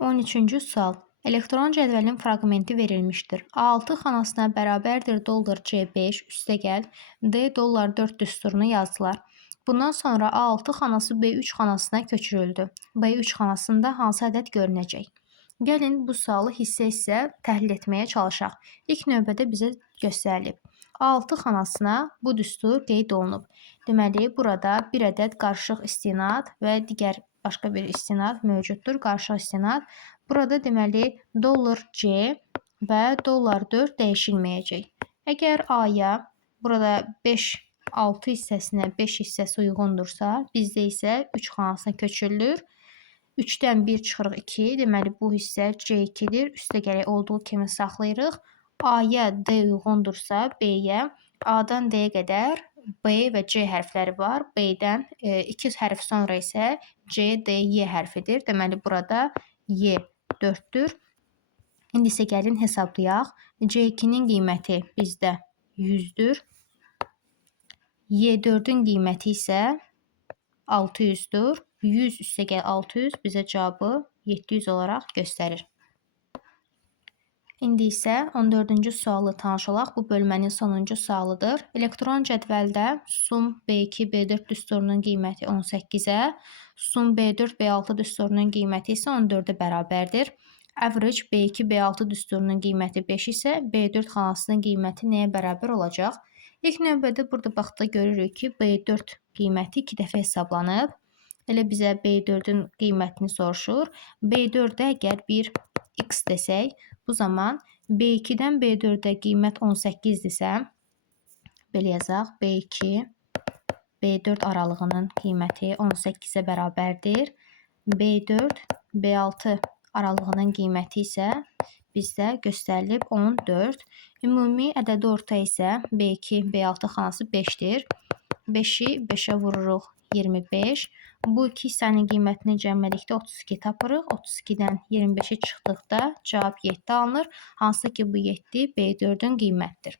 13-cü sual. Elektron cədvəlin fraqmenti verilmişdir. A6 xanasına bərabərdir dollar C5 üstəgəl D dollar 4 düsturunu yazdılar. Bundan sonra A6 xanası B3 xanasına köçürüldü. B3 xanasında hansı ədəd görünəcək? Gəlin bu sualı hissə-hissə təhlil etməyə çalışaq. İlk növbədə bizə göstərilib. A6 xanasına bu düstur qeyd olunub. Deməli, burada bir ədəd qarışıq istinad və digər başqa bir istinad mövcuddur. Qarışıq istinad. Burada deməli dollar C və dollar 4 dəyişilməyəcək. Əgər A-ya burada 6 hissəsinə 5 hissəsi uyğundursa, bizdə isə 3 xanasına köçürülür. 3-dən 1 çıxırıq 2, deməli bu hissə C2-dir. Üstə gərək olduğu kimi saxlayırıq. A-ya D uyğundursa B-yə, A-dan D-yə qədər B və C hərfləri var. B-dən 2 hərf sonra isə C, D, Y hərfidir. Deməli burada Y 4-dür. İndi isə gəlin hesablayaq. C2-nin qiyməti bizdə 100-dür. Y4-ün qiyməti isə 600-dür. 100 üstəgəl 600 bizə cavabı 700 olaraq göstərir. İndi isə 14-cü sualı tanış olaq. Bu bölmənin sonuncu sualıdır. Elektron cədvəldə sum B2, B4 düsturunun qiyməti 18-ə, sum B4, B6 düsturunun qiyməti isə 14-ə bərabərdir. Average B2, B6 düsturunun qiyməti 5 isə B4 xanasının qiyməti nəyə bərabər olacaq? İlk növbədə burada baxda görürük ki, B4 qiyməti 2 dəfə hesablanıb. Elə bizə B4-ün qiymətini soruşur. B4-də əgər bir x desək, bu zaman B2-dən B4-də qiymət 18-dirsə, belə yazaq, B2, B4 aralığının qiyməti 18-ə bərabərdir. B4, B6 aralığının qiyməti isə bizdə göstərilib 14. Ümumi ədədi orta isə B2, B6 xanası 5-dir. 5-i 5-ə vururuq 25. Bu iki hissənin qiymətini cəmlədikdə 32 tapırıq. 32-dən 25-i çıxdıqda cavab 7 alınır. Hansı ki bu 7 B4-ün qiymətdir.